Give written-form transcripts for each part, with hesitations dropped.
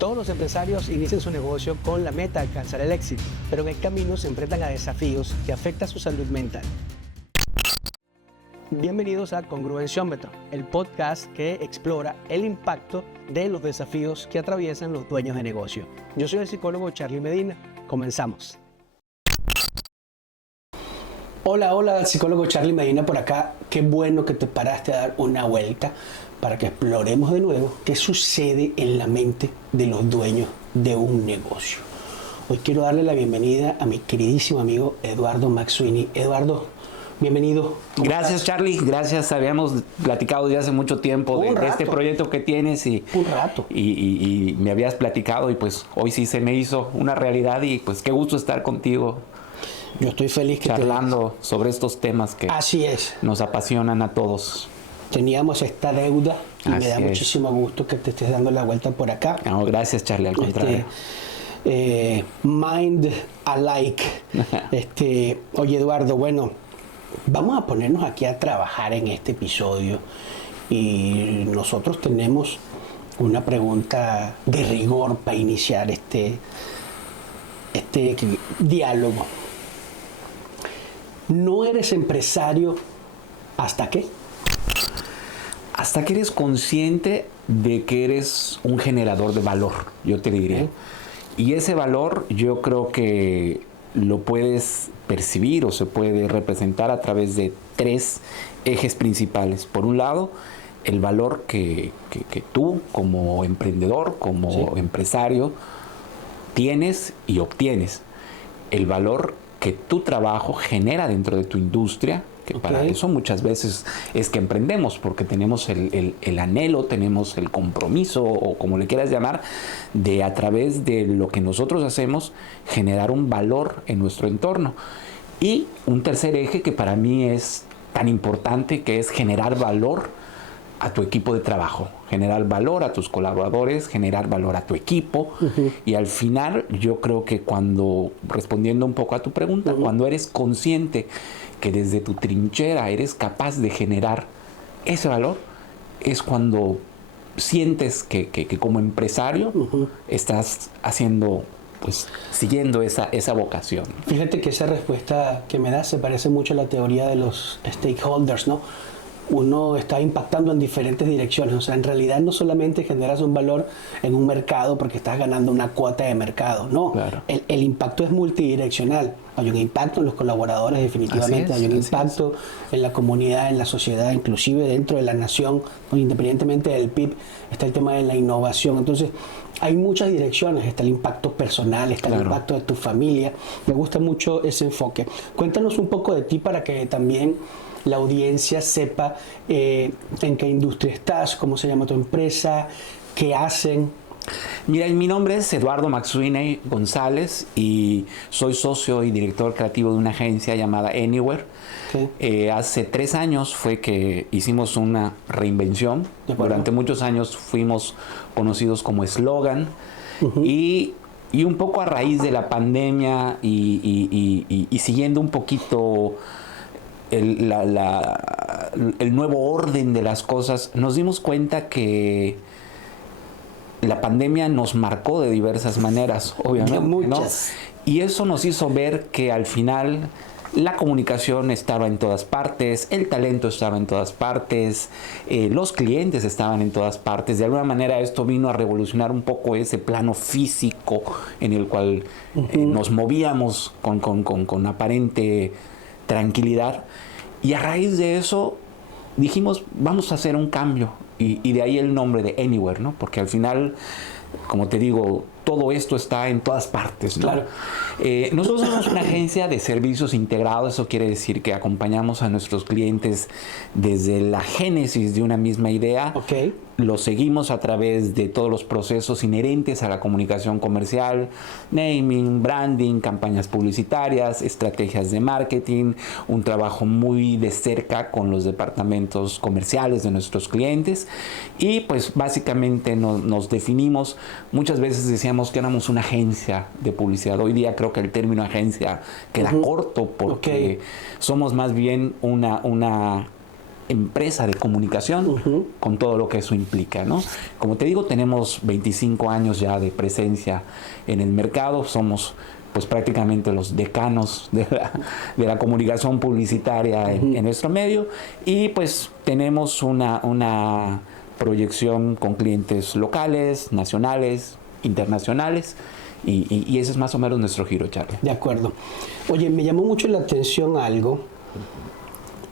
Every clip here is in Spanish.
Todos los empresarios inician su negocio con la meta de alcanzar el éxito, pero en el camino se enfrentan a desafíos que afectan su salud mental. Bienvenidos a Congruenciómetro, el podcast que explora el impacto de los desafíos que atraviesan los dueños de negocio. Yo soy el psicólogo Charlie Medina. Comenzamos. Hola, psicólogo Charlie Medina por acá. Qué bueno que te paraste a dar una vuelta para que exploremos de nuevo qué sucede en la mente de los dueños de un negocio. Hoy quiero darle la bienvenida a mi queridísimo amigo Eduardo McSweeney. Eduardo, bienvenido. Gracias, Charlie. Gracias. Habíamos platicado desde hace mucho tiempo de este proyecto que tienes y me habías platicado y pues hoy sí se me hizo una realidad y pues qué gusto estar contigo. Yo estoy feliz que charlando sobre estos temas que nos apasionan a todos. Teníamos esta deuda y me da muchísimo gusto que te estés dando la vuelta por acá. No, gracias, Charlie, al contrario. Mind alike. Oye, Eduardo, bueno, vamos a ponernos aquí a trabajar en este episodio y nosotros tenemos una pregunta de rigor para iniciar este diálogo. ¿No eres empresario hasta qué? Hasta que eres consciente de que eres un generador de valor, yo te diría. Y ese valor yo creo que lo puedes percibir o se puede representar a través de tres ejes principales. Por un lado, el valor que tú como emprendedor, como empresario, tienes y obtienes. El valor que tu trabajo genera dentro de tu industria, que para eso muchas veces es que emprendemos, porque tenemos el anhelo, tenemos el compromiso, o como le quieras llamar, de a través de lo que nosotros hacemos, generar un valor en nuestro entorno. Y un tercer eje que para mí es tan importante, que es generar valor a tu equipo de trabajo, generar valor a tus colaboradores, generar valor a tu equipo. Y al final yo creo que cuando, respondiendo un poco a tu pregunta, cuando eres consciente que desde tu trinchera eres capaz de generar ese valor, es cuando sientes que como empresario estás haciendo, pues siguiendo esa vocación. Fíjate que esa respuesta que me das se parece mucho a la teoría de los stakeholders, ¿no? Uno está impactando en diferentes direcciones. O sea, en realidad no solamente generas un valor en un mercado porque estás ganando una cuota de mercado. No, el impacto es multidireccional. Hay un impacto en los colaboradores definitivamente, hay un impacto en la comunidad, en la sociedad, inclusive dentro de la nación, independientemente del PIB, está el tema de la innovación. Entonces, hay muchas direcciones. Está el impacto personal, está el impacto de tu familia. Me gusta mucho ese enfoque. Cuéntanos un poco de ti para que también la audiencia sepa en qué industria estás, cómo se llama tu empresa, qué hacen. Mira, mi nombre es Eduardo McSweeney González y soy socio y director creativo de una agencia llamada Anywhere. Hace 3 años fue que hicimos una reinvención. Durante muchos años fuimos conocidos como Slogan y un poco a raíz de la pandemia y siguiendo un poquito el nuevo orden de las cosas, nos dimos cuenta que la pandemia nos marcó de diversas maneras, obviamente, ¿no? Y eso nos hizo ver que al final la comunicación estaba en todas partes, el talento estaba en todas partes, los clientes estaban en todas partes. De alguna manera esto vino a revolucionar un poco ese plano físico en el cual nos movíamos con aparente tranquilidad, y a raíz de eso dijimos, vamos a hacer un cambio, y de ahí el nombre de Anywhere, ¿no? Porque al final, como te digo, todo esto está en todas partes, ¿no? Nosotros somos una agencia de servicios integrados. Eso quiere decir que acompañamos a nuestros clientes desde la génesis de una misma idea. Lo seguimos a través de todos los procesos inherentes a la comunicación comercial, naming, branding, campañas publicitarias, estrategias de marketing, un trabajo muy de cerca con los departamentos comerciales de nuestros clientes, y pues básicamente nos definimos. Muchas veces decíamos que éramos una agencia de publicidad. Hoy día creo que el término agencia queda corto, porque somos más bien una empresa de comunicación con todo lo que eso implica, ¿no? Como te digo, tenemos 25 años ya de presencia en el mercado, somos pues prácticamente los decanos de la comunicación publicitaria en nuestro medio, y pues tenemos una proyección con clientes locales, nacionales, internacionales, y ese es más o menos nuestro giro, Charlie. De acuerdo. Oye, me llamó mucho la atención algo.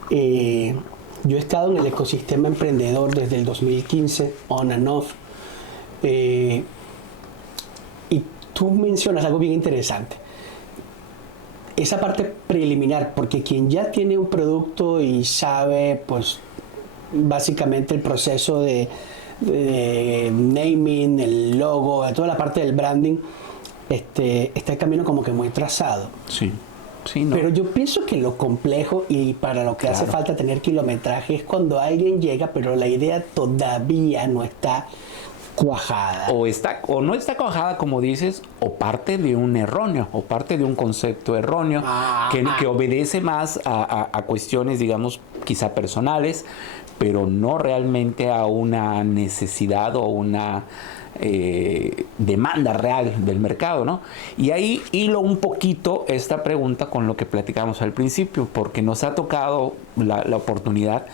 Yo he estado en el ecosistema emprendedor desde el 2015, on and off. Y tú mencionas algo bien interesante. Esa parte preliminar, porque quien ya tiene un producto y sabe, pues, básicamente el proceso de naming, el logo, toda la parte del branding, está el camino como que muy trazado. Sí. Sí, ¿no? Pero yo pienso que lo complejo y para lo que hace falta tener kilometraje es cuando alguien llega, pero la idea todavía no está cuajada. O no está cuajada, como dices, o parte de un erróneo, o parte de un concepto erróneo que obedece más a cuestiones, digamos, quizá personales, pero no realmente a una necesidad o una demanda real del mercado, ¿no? Y ahí hilo un poquito esta pregunta con lo que platicamos al principio, porque nos ha tocado la oportunidad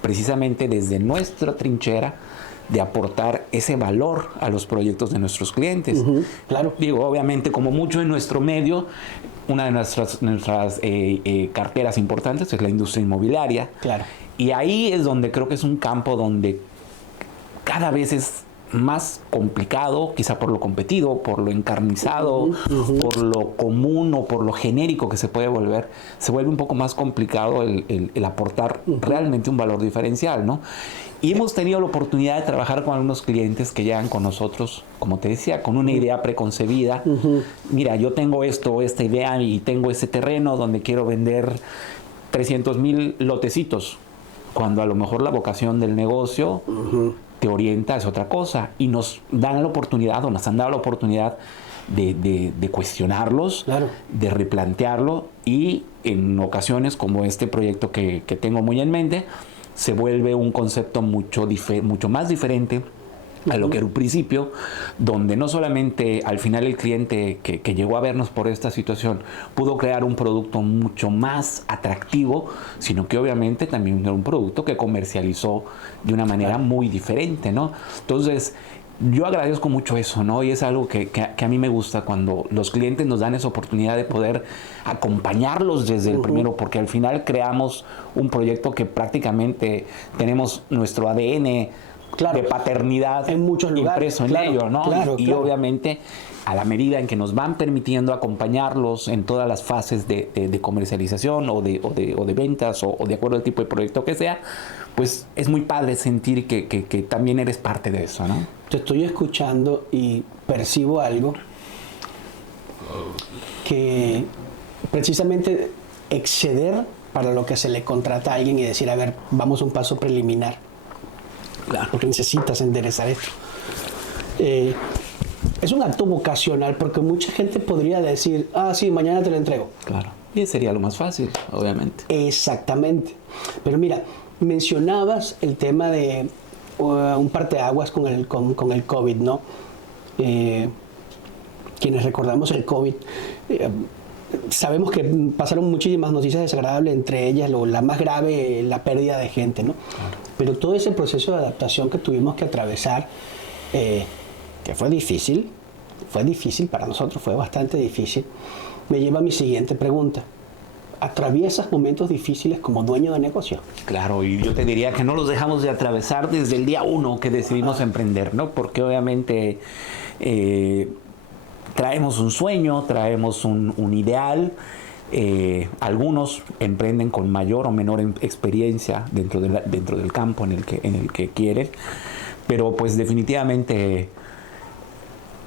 precisamente desde nuestra trinchera de aportar ese valor a los proyectos de nuestros clientes. Claro. Digo, obviamente, como mucho en nuestro medio, una de nuestras carteras importantes es la industria inmobiliaria. Claro. Y ahí es donde creo que es un campo donde cada vez es más complicado, quizá por lo competido, por lo encarnizado, por lo común o por lo genérico que se puede volver, se vuelve un poco más complicado el aportar realmente un valor diferencial, ¿no? Y hemos tenido la oportunidad de trabajar con algunos clientes que llegan con nosotros, como te decía, con una idea preconcebida. Mira, yo tengo esta idea y tengo ese terreno donde quiero vender 300,000 lotecitos, cuando a lo mejor la vocación del negocio te orienta es otra cosa, y nos dan la oportunidad, o nos han dado la oportunidad de cuestionarlos, claro, de replantearlo, y en ocasiones, como este proyecto que tengo muy en mente, se vuelve un concepto mucho más diferente a lo que era un principio, donde no solamente al final el cliente que llegó a vernos por esta situación pudo crear un producto mucho más atractivo, sino que obviamente también era un producto que comercializó de una manera muy diferente, ¿no? Entonces, yo agradezco mucho eso, ¿no? Y es algo que a mí me gusta cuando los clientes nos dan esa oportunidad de poder acompañarlos desde el primero, porque al final creamos un proyecto que prácticamente tenemos nuestro ADN, claro, de paternidad en muchos lugares, impreso en ello, ¿no? Claro, y obviamente, a la medida en que nos van permitiendo acompañarlos en todas las fases de comercialización o de ventas o de acuerdo al tipo de proyecto que sea, pues es muy padre sentir que también eres parte de eso, ¿no? Te estoy escuchando y percibo algo que precisamente exceder para lo que se le contrata a alguien y decir, a ver, vamos a un paso preliminar. Claro. Porque necesitas enderezar esto. Es un acto vocacional, porque mucha gente podría decir, sí, mañana te lo entrego. Claro. Y sería lo más fácil, obviamente. Exactamente. Pero mira, mencionabas el tema de un parteaguas con el COVID, ¿no? Quienes recordamos el COVID, sabemos que pasaron muchísimas noticias desagradables, entre ellas la más grave, la pérdida de gente, ¿no? Claro. Pero todo ese proceso de adaptación que tuvimos que atravesar, que fue difícil para nosotros, fue bastante difícil, me lleva a mi siguiente pregunta. ¿Atraviesas momentos difíciles como dueño de negocio? Claro, y yo te diría que no los dejamos de atravesar desde el día 1 que decidimos emprender, ¿no? Porque obviamente traemos un sueño, traemos un ideal. Algunos emprenden con mayor o menor experiencia dentro del campo en el que quieren, pero pues definitivamente,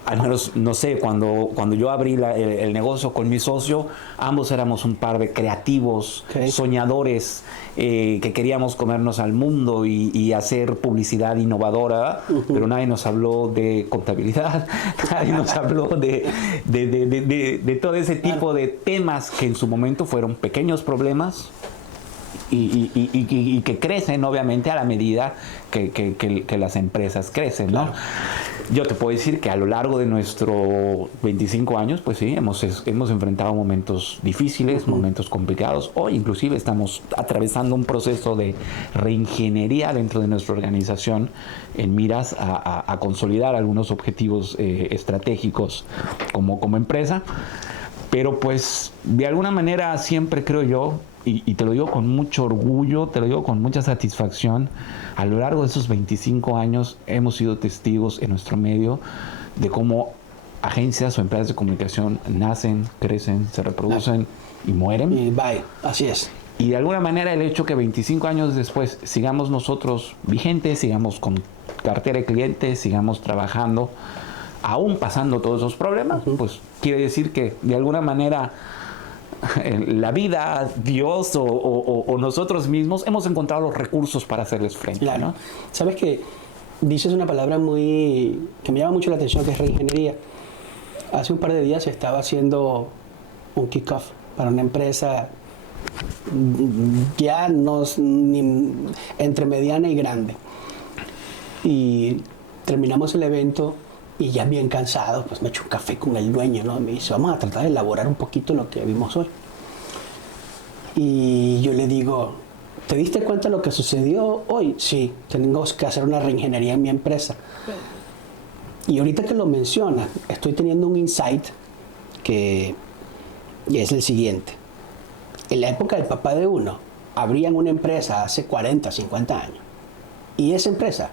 al menos, no sé, cuando yo abrí el negocio con mi socio, ambos éramos un par de creativos, soñadores, que queríamos comernos al mundo y hacer publicidad innovadora, pero nadie nos habló de contabilidad, nadie nos habló de todo ese tipo de temas que en su momento fueron pequeños problemas, y que crecen obviamente a la medida que las empresas crecen, ¿no? Claro. Yo te puedo decir que a lo largo de nuestros 25 años, pues sí, hemos enfrentado momentos difíciles, momentos complicados. Hoy inclusive estamos atravesando un proceso de reingeniería dentro de nuestra organización en miras a consolidar algunos objetivos estratégicos como empresa. Pero pues de alguna manera siempre creo yo, y te lo digo con mucho orgullo, te lo digo con mucha satisfacción, a lo largo de esos 25 años hemos sido testigos en nuestro medio de cómo agencias o empresas de comunicación nacen, crecen, se reproducen y mueren. Y bye, así es. Y de alguna manera el hecho que 25 años después sigamos nosotros vigentes, sigamos con cartera de clientes, sigamos trabajando, aún pasando todos esos problemas, pues quiere decir que de alguna manera la vida, Dios o nosotros mismos hemos encontrado los recursos para hacerles frente. Claro. ¿No? Sabes que dices una palabra que me llama mucho la atención, que es reingeniería. Hace un par de días estaba haciendo un kickoff para una empresa ya entre mediana y grande. Y terminamos el evento y ya bien cansado, pues me eché un café con el dueño, ¿no? Me dice, vamos a tratar de elaborar un poquito lo que vimos hoy. Y yo le digo, ¿te diste cuenta de lo que sucedió hoy? Sí, tenemos que hacer una reingeniería en mi empresa. Y ahorita que lo mencionas, estoy teniendo un insight que es el siguiente. En la época del papá de uno, abrían una empresa hace 40, 50 años. Y esa empresa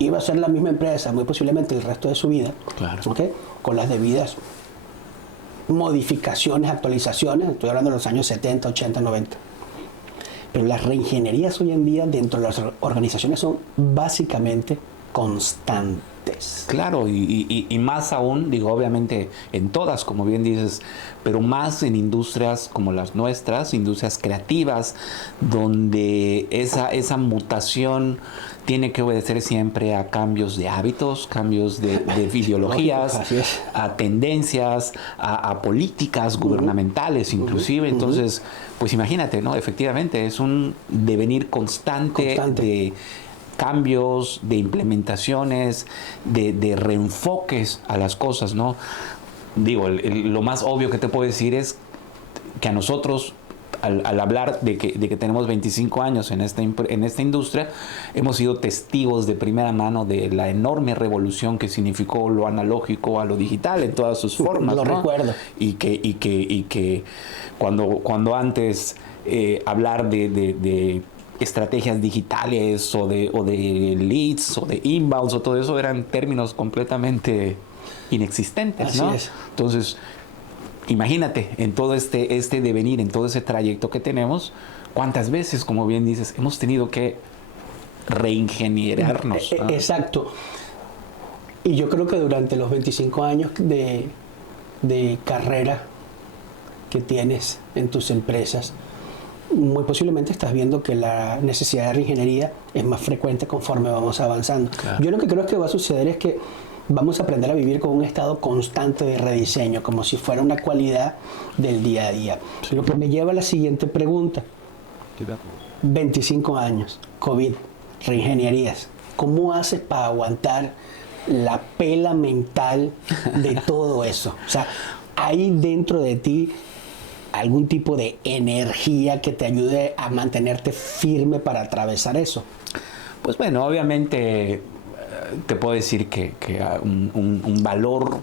iba a ser la misma empresa, muy posiblemente el resto de su vida, Claro. ¿okay? Con las debidas modificaciones, actualizaciones, estoy hablando de los años 70, 80, 90. Pero las reingenierías hoy en día dentro de las organizaciones son básicamente constantes. Claro, y más aún, digo, obviamente en todas, como bien dices, pero más en industrias como las nuestras, industrias creativas, donde esa mutación tiene que obedecer siempre a cambios de hábitos, cambios de ideologías, a tendencias, a políticas gubernamentales inclusive. Entonces, pues imagínate, ¿no? Efectivamente, es un devenir constante. De cambios, de implementaciones, de reenfoques a las cosas, ¿no? Digo, lo más obvio que te puedo decir es que a nosotros, al hablar de que tenemos 25 años en esta industria, hemos sido testigos de primera mano de la enorme revolución que significó lo analógico a lo digital en todas sus formas. Lo ¿no? recuerdo. Y que cuando antes hablar de estrategias digitales o de leads o de inbounds o todo eso eran términos completamente inexistentes, ¿no? Así es. Entonces, imagínate en todo este devenir, en todo ese trayecto que tenemos, cuántas veces, como bien dices, hemos tenido que reingenierarnos, ¿no? Exacto. Y yo creo que durante los 25 años de carrera que tienes en tus empresas, muy posiblemente estás viendo que la necesidad de reingeniería es más frecuente conforme vamos avanzando. Claro. Yo lo que creo que va a suceder es que vamos a aprender a vivir con un estado constante de rediseño, como si fuera una cualidad del día a día. Sí. Lo que me lleva a la siguiente pregunta. 25 años, COVID, reingenierías. ¿Cómo haces para aguantar la pela mental de todo eso? O sea, ¿hay dentro de ti algún tipo de energía que te ayude a mantenerte firme para atravesar eso? Pues bueno, obviamente te puedo decir que un valor,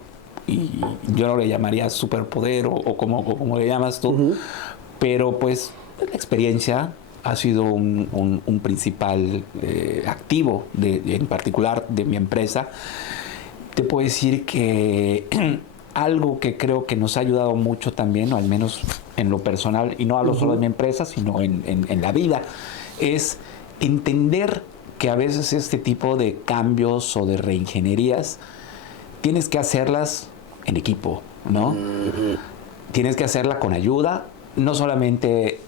y yo no le llamaría superpoder o como le llamas tú, pero pues la experiencia ha sido un principal activo en particular de mi empresa. Te puedo decir que algo que creo que nos ha ayudado mucho también, o al menos en lo personal, y no hablo solo de mi empresa, sino en la vida, es entender que a veces este tipo de cambios o de reingenierías tienes que hacerlas en equipo, ¿no? Tienes que hacerla con ayuda, no solamente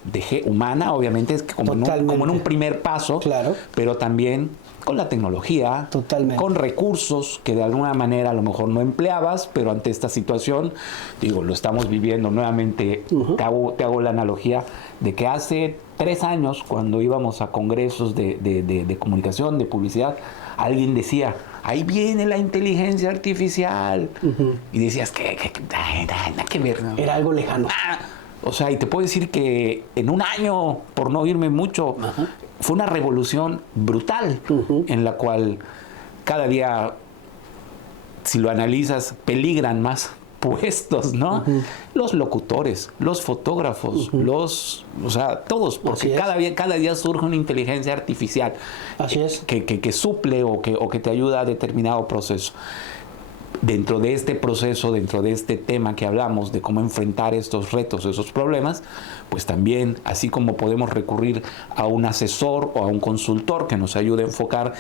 humana, obviamente, es que como en un primer paso, claro, pero también con la tecnología, totalmente, con recursos que de alguna manera a lo mejor no empleabas, pero ante esta situación, digo, lo estamos viviendo nuevamente. Te hago la analogía de que hace 3 años, cuando íbamos a congresos de comunicación, de publicidad, alguien decía, ahí viene la inteligencia artificial. Y decías que nada que ver, ¿no? Era algo lejano. O sea, y te puedo decir que en un año, por no irme mucho, fue una revolución brutal en la cual cada día, si lo analizas, peligran más puestos, ¿no? Los locutores, los fotógrafos, o sea, todos, porque cada día surge una inteligencia artificial. Así es. Que suple o que te ayuda a determinado proceso. Dentro de este proceso, dentro de este tema que hablamos de cómo enfrentar estos retos, esos problemas, pues también, así como podemos recurrir a un asesor o a un consultor que nos ayude a enfocar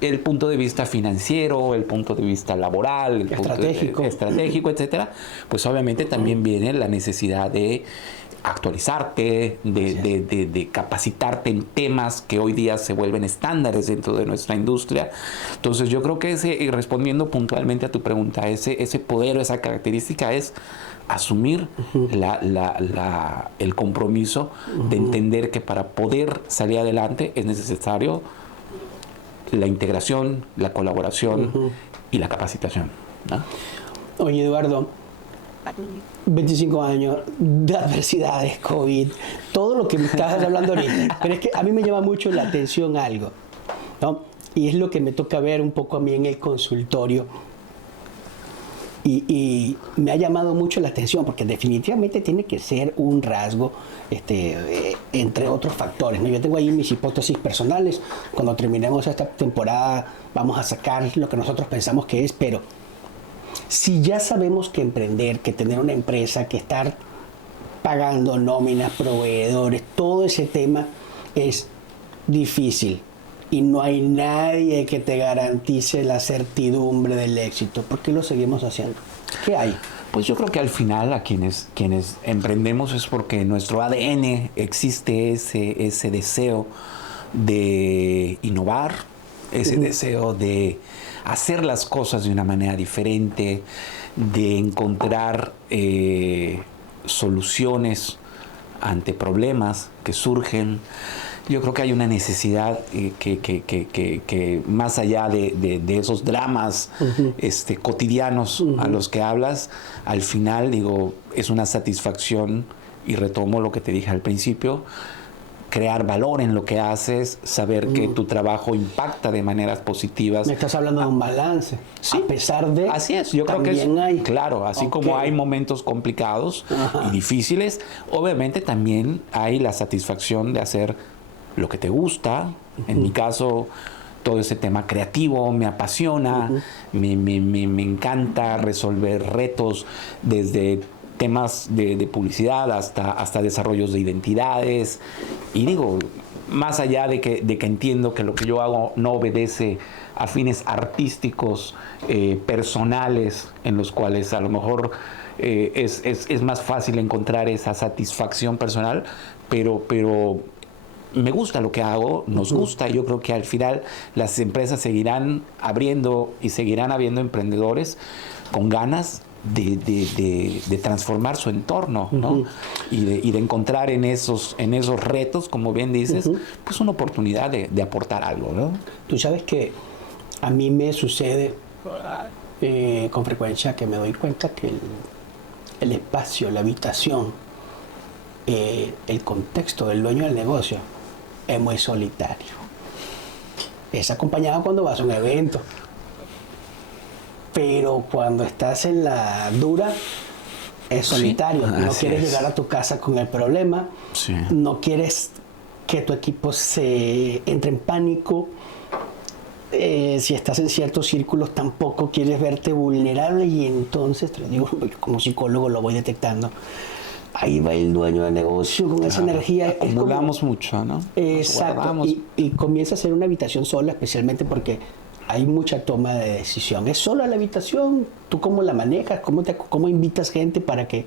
el punto de vista financiero, el punto de vista laboral, el estratégico, etcétera, pues obviamente también viene la necesidad de actualizarte, de capacitarte en temas que hoy día se vuelven estándares dentro de nuestra industria. Entonces yo creo que respondiendo puntualmente a tu pregunta, ese poder o esa característica es asumir el compromiso de entender que para poder salir adelante es necesario la integración, la colaboración y la capacitación, ¿no? Oye, Eduardo, 25 años de adversidades, COVID, todo lo que me estabas hablando ahorita. Pero es que a mí me llama mucho la atención algo, ¿no? Y es lo que me toca ver un poco a mí en el consultorio. Y me ha llamado mucho la atención porque definitivamente tiene que ser un rasgo, entre otros factores, ¿no? Yo tengo ahí mis hipótesis personales. Cuando terminemos esta temporada vamos a sacar lo que nosotros pensamos que es, pero si ya sabemos que emprender, que tener una empresa, que estar pagando nóminas, proveedores, todo ese tema es difícil y no hay nadie que te garantice la certidumbre del éxito, ¿por qué lo seguimos haciendo? ¿Qué hay? Pues yo creo que al final a quienes emprendemos es porque en nuestro ADN existe ese deseo de innovar, ese deseo de hacer las cosas de una manera diferente, de encontrar soluciones ante problemas que surgen. Yo creo que hay una necesidad que más allá de esos dramas cotidianos a los que hablas, al final, digo, es una satisfacción, y retomo lo que te dije al principio, crear valor en lo que haces, saber que tu trabajo impacta de maneras positivas. Me estás hablando de un balance. Sí, a pesar de... Así es, yo creo que es, hay. claro, así como hay momentos complicados y difíciles, obviamente también hay la satisfacción de hacer lo que te gusta. En mi caso, todo ese tema creativo me apasiona, me encanta resolver retos desde temas de publicidad hasta desarrollos de identidades. Y digo, más allá de que entiendo que lo que yo hago no obedece a fines artísticos, personales, en los cuales a lo mejor es más fácil encontrar esa satisfacción personal, pero me gusta lo que hago, nos gusta, y yo creo que al final las empresas seguirán abriendo y seguirán habiendo emprendedores con ganas de transformar su entorno, ¿no? Y de encontrar en esos retos, como bien dices, pues una oportunidad de aportar algo, ¿no? Tú sabes que a mí me sucede con frecuencia que me doy cuenta que el espacio, la habitación, el contexto del dueño del negocio es muy solitario. Es acompañado cuando vas a un evento, pero cuando estás en la dura es solitario. No quieres llegar a tu casa con el problema, no quieres que tu equipo se entre en pánico. Si estás en ciertos círculos tampoco quieres verte vulnerable, y entonces, te lo digo, como psicólogo lo voy detectando, ahí va el dueño del negocio con esa energía. Acumulamos mucho, ¿no? Exacto. Y comienza a ser una habitación sola, especialmente porque hay mucha toma de decisión. Es solo la habitación. ¿Tú cómo la manejas? ¿Cómo invitas gente para que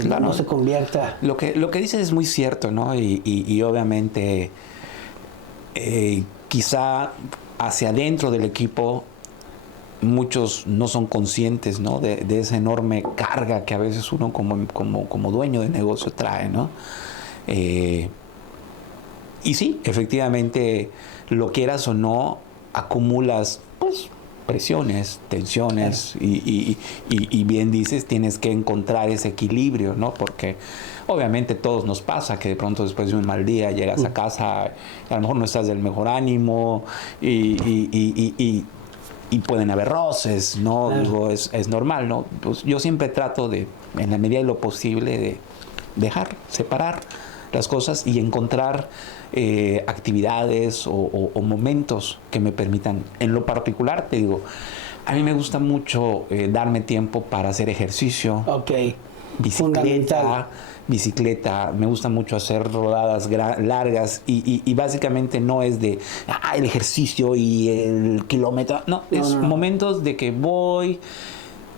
Claro. no se convierta. Lo que dices es muy cierto, ¿no? Y obviamente quizá hacia adentro del equipo muchos no son conscientes, ¿no? de esa enorme carga que a veces uno como dueño de negocio trae, ¿no? Y sí, efectivamente, lo quieras o no, acumulas pues presiones, tensiones, y bien dices, tienes que encontrar ese equilibrio, ¿no? Porque obviamente todos nos pasa que de pronto después de un mal día llegas a casa, a lo mejor no estás del mejor ánimo y pueden haber roces, ¿no? Claro. Digo, es normal, ¿no? Pues yo siempre trato de, en la medida de lo posible, de separar las cosas y encontrar actividades o momentos que me permitan. En lo particular, te digo, a mí me gusta mucho darme tiempo para hacer ejercicio. Ok. Fundamental. Bicicleta, me gusta mucho hacer rodadas largas y básicamente no es de el ejercicio y el kilómetro, no, es momentos de que voy,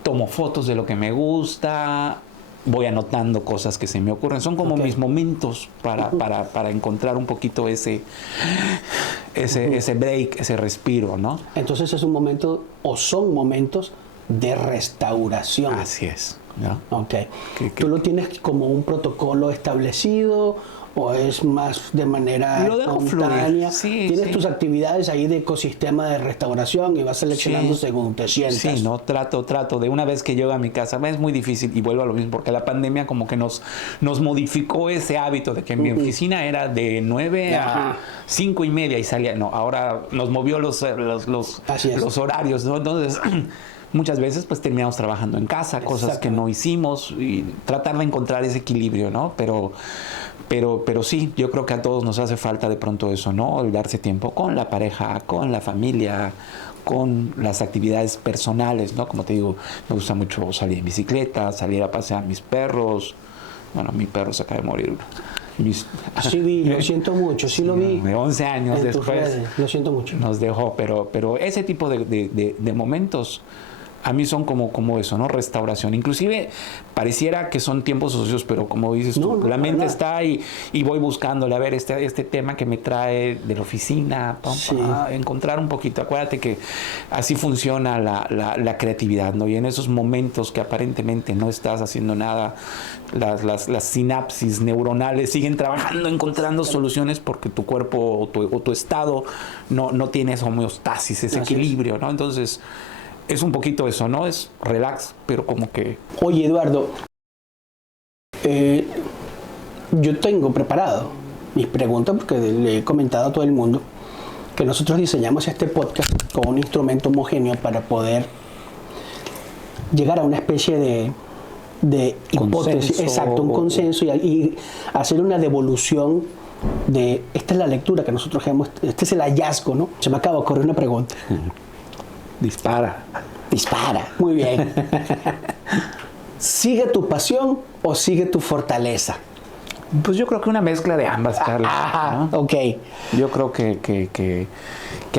tomo fotos de lo que me gusta, voy anotando cosas que se me ocurren, son como mis momentos para encontrar un poquito ese break, ese respiro, ¿no? Entonces es un momento, o son momentos de restauración. Así es, ¿no? Ok. ¿Tú lo tienes como un protocolo establecido o es más de manera Lo dejo espontánea? fluir. Sí, ¿Tienes sí. tus actividades ahí de ecosistema de restauración y vas seleccionando Sí. según te sientas? Sí, no, trato de una vez que llego a mi casa, es muy difícil y vuelvo a lo mismo porque la pandemia como que nos modificó ese hábito de que mi oficina era de 9 a 5:30 y salía, no, ahora nos movió los horarios, ¿no? Entonces muchas veces pues terminamos trabajando en casa, cosas que no hicimos y tratar de encontrar ese equilibrio, ¿no? Pero sí, yo creo que a todos nos hace falta de pronto eso, ¿no? El darse tiempo con la pareja, con la familia, con las actividades personales, ¿no? Como te digo, me gusta mucho salir en bicicleta, salir a pasear a mis perros. Bueno, mi perro se acaba de morir. Sí vi, lo siento mucho, sí lo vi. De 11 años en tus después redes. Lo siento mucho. nos dejó, pero ese tipo de momentos a mí son como eso, ¿no? Restauración. Inclusive pareciera que son tiempos ociosos, pero como dices tú, la mente está y voy buscándole, a ver, este tema que me trae de la oficina, encontrar un poquito. Acuérdate que así funciona la creatividad, ¿no? Y en esos momentos que aparentemente no estás haciendo nada, las sinapsis neuronales siguen trabajando, encontrando soluciones porque tu cuerpo o tu estado no tiene esa homeostasis, ese equilibrio, ¿no? Entonces es un poquito eso, ¿no? Es relax, pero como que... Oye, Eduardo, yo tengo preparado mis preguntas porque le he comentado a todo el mundo que nosotros diseñamos este podcast con un instrumento homogéneo para poder llegar a una especie de hipótesis, exacto, un consenso y hacer una devolución de esta es la lectura que nosotros hemos, este es el hallazgo, ¿no? Se me acaba de ocurrir una pregunta. Dispara. Muy bien. ¿Sigue tu pasión o sigue tu fortaleza? Pues yo creo que una mezcla de ambas, Carlos. ¿No? Ok. Yo creo que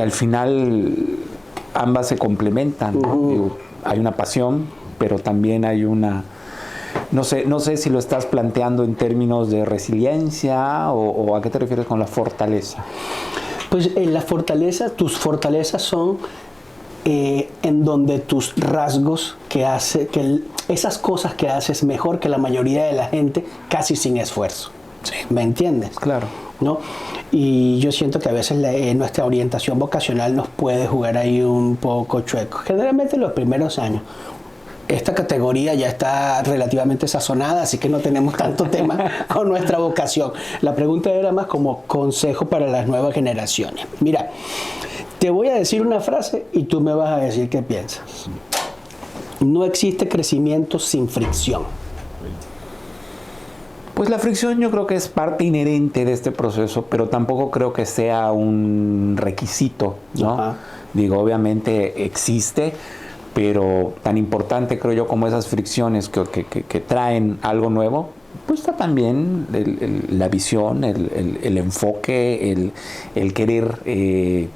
al final ambas se complementan, ¿no? Digo, hay una pasión, pero también hay una... No sé si lo estás planteando en términos de resiliencia o a qué te refieres con la fortaleza. Pues la fortaleza, tus fortalezas son en donde tus rasgos esas cosas que haces mejor que la mayoría de la gente casi sin esfuerzo. Sí. ¿Me entiendes? Claro. ¿No? Y yo siento que a veces nuestra orientación vocacional nos puede jugar ahí un poco chueco. Generalmente en los primeros años. Esta categoría ya está relativamente sazonada, así que no tenemos tanto tema con nuestra vocación. La pregunta era más como consejo para las nuevas generaciones. Mira, te voy a decir una frase y tú me vas a decir qué piensas. No existe crecimiento sin fricción. Pues la fricción yo creo que es parte inherente de este proceso, pero tampoco creo que sea un requisito, ¿no? Ajá. Digo, obviamente existe, pero tan importante creo yo como esas fricciones que traen algo nuevo, pues está también la visión, el enfoque, el querer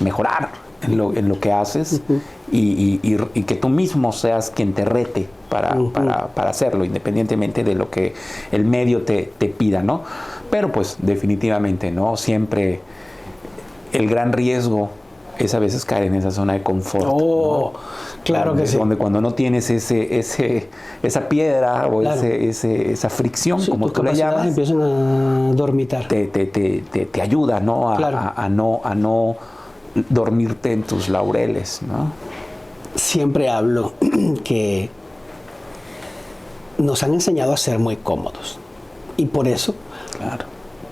mejorar en lo que haces y que tú mismo seas quien te rete para hacerlo, independientemente de lo que el medio te pida, ¿no? Pero pues definitivamente, ¿no? Siempre el gran riesgo es a veces caer en esa zona de confort. Oh, ¿no? Claro que sí. Donde cuando no tienes esa piedra o claro. esa fricción, sí, como tú le llamas, empiezan a dormitar. Te ayuda, ¿no? Claro. A no dormirte en tus laureles, ¿no? Siempre hablo que nos han enseñado a ser muy cómodos y por eso claro.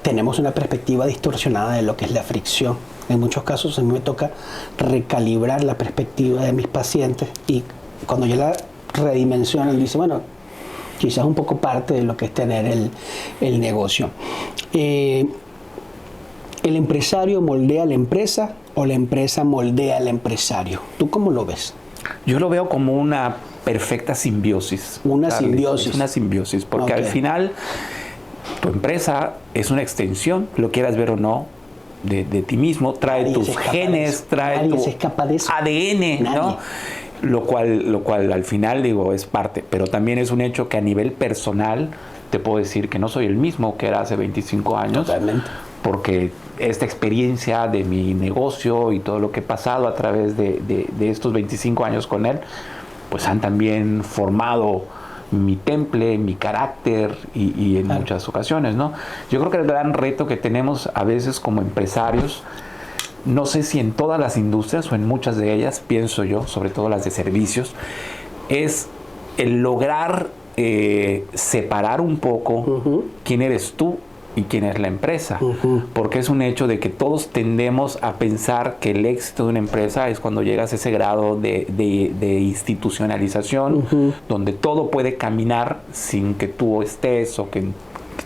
tenemos una perspectiva distorsionada de lo que es la fricción. En muchos casos a mí me toca recalibrar la perspectiva de mis pacientes y cuando yo la redimensiono, dice, bueno, quizás un poco parte de lo que es tener el negocio. ¿El empresario moldea a la empresa o la empresa moldea al empresario? ¿Tú cómo lo ves? Yo lo veo como una perfecta simbiosis. Una simbiosis. Es una simbiosis, porque al final tu empresa es una extensión, lo quieras ver o no, de ti mismo, trae tus genes, trae tu ADN, ¿no? Lo cual al final, digo, es parte, pero también es un hecho que a nivel personal te puedo decir que no soy el mismo que era hace 25 años. Totalmente. Porque esta experiencia de mi negocio y todo lo que he pasado a través de estos 25 años con él, pues han también formado mi temple, mi carácter y en muchas ocasiones, ¿no? Yo creo que el gran reto que tenemos a veces como empresarios, no sé si en todas las industrias o en muchas de ellas, pienso yo, sobre todo las de servicios, es el lograr separar un poco quién eres tú y quién es la empresa, porque es un hecho de que todos tendemos a pensar que el éxito de una empresa es cuando llegas a ese grado de institucionalización, donde todo puede caminar sin que tú estés o que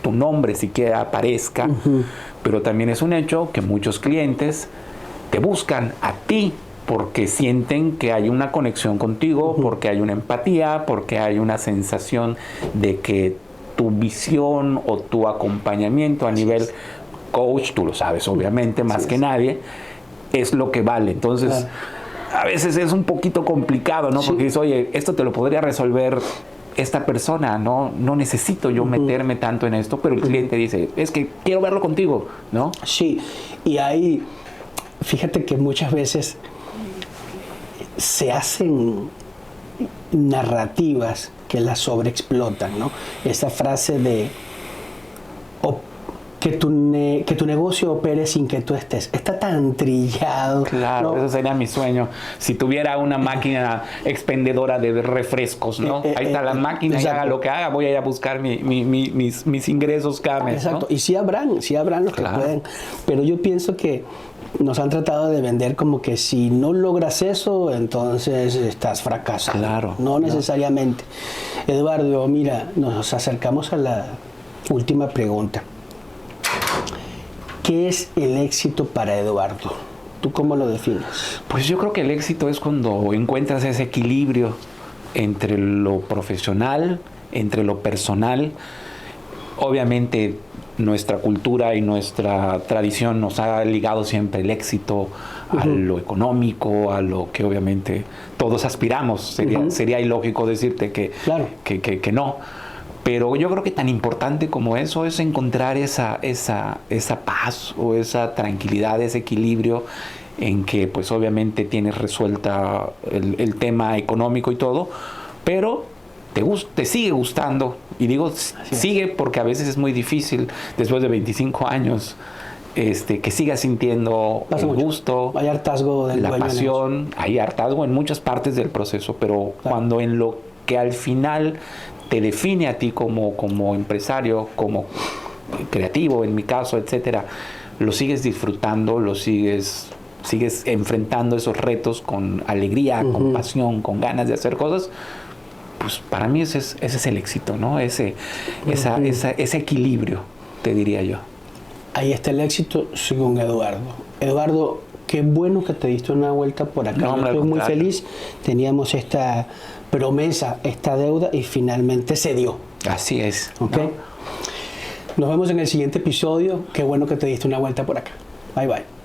tu nombre siquiera aparezca, pero también es un hecho que muchos clientes te buscan a ti porque sienten que hay una conexión contigo, porque hay una empatía, porque hay una sensación de que tu visión o tu acompañamiento a nivel coach, tú lo sabes obviamente más que nadie, es lo que vale. Entonces, a veces es un poquito complicado, ¿no? Porque dices, oye, esto te lo podría resolver esta persona, no necesito yo meterme tanto en esto, pero el cliente dice, es que quiero verlo contigo, ¿no? Sí, y ahí, fíjate que muchas veces se hacen narrativas que la sobreexplotan, ¿no? Esa frase de que tu negocio opere sin que tú estés. Está tan trillado. Claro, ¿no? Eso sería mi sueño. Si tuviera una máquina expendedora de refrescos, ¿no? Ahí está la máquina y haga lo que haga, voy a ir a buscar mis ingresos cada mes. Exacto, ¿no? Y sí habrán los que pueden. Pero yo pienso que nos han tratado de vender como que si no logras eso, entonces estás fracasado. Claro. No necesariamente. Eduardo, mira, nos acercamos a la última pregunta. ¿Qué es el éxito para Eduardo? ¿Tú cómo lo defines? Pues yo creo que el éxito es cuando encuentras ese equilibrio entre lo profesional, entre lo personal. Obviamente nuestra cultura y nuestra tradición nos ha ligado siempre el éxito a lo económico, a lo que obviamente todos aspiramos. Sería ilógico decirte que no. Pero yo creo que tan importante como eso es encontrar esa paz o esa tranquilidad, ese equilibrio en que pues obviamente tienes resuelta el tema económico y todo, pero te sigue gustando. Y digo sigue porque a veces es muy difícil después de 25 años que sigas sintiendo el gusto, hay hartazgo del la pasión, hay hartazgo en muchas partes del proceso, pero cuando en lo que al final te define a ti como empresario, como creativo en mi caso, etcétera, lo sigues disfrutando, sigues enfrentando esos retos con alegría, con pasión, con ganas de hacer cosas, pues para mí ese es el éxito, ¿no? Ese equilibrio, te diría yo. Ahí está el éxito según Eduardo. Eduardo, qué bueno que te diste una vuelta por acá. No, estoy muy feliz. Teníamos esta promesa, esta deuda y finalmente se dio. Así es. ¿Ok? ¿No? Nos vemos en el siguiente episodio. Qué bueno que te diste una vuelta por acá. Bye, bye.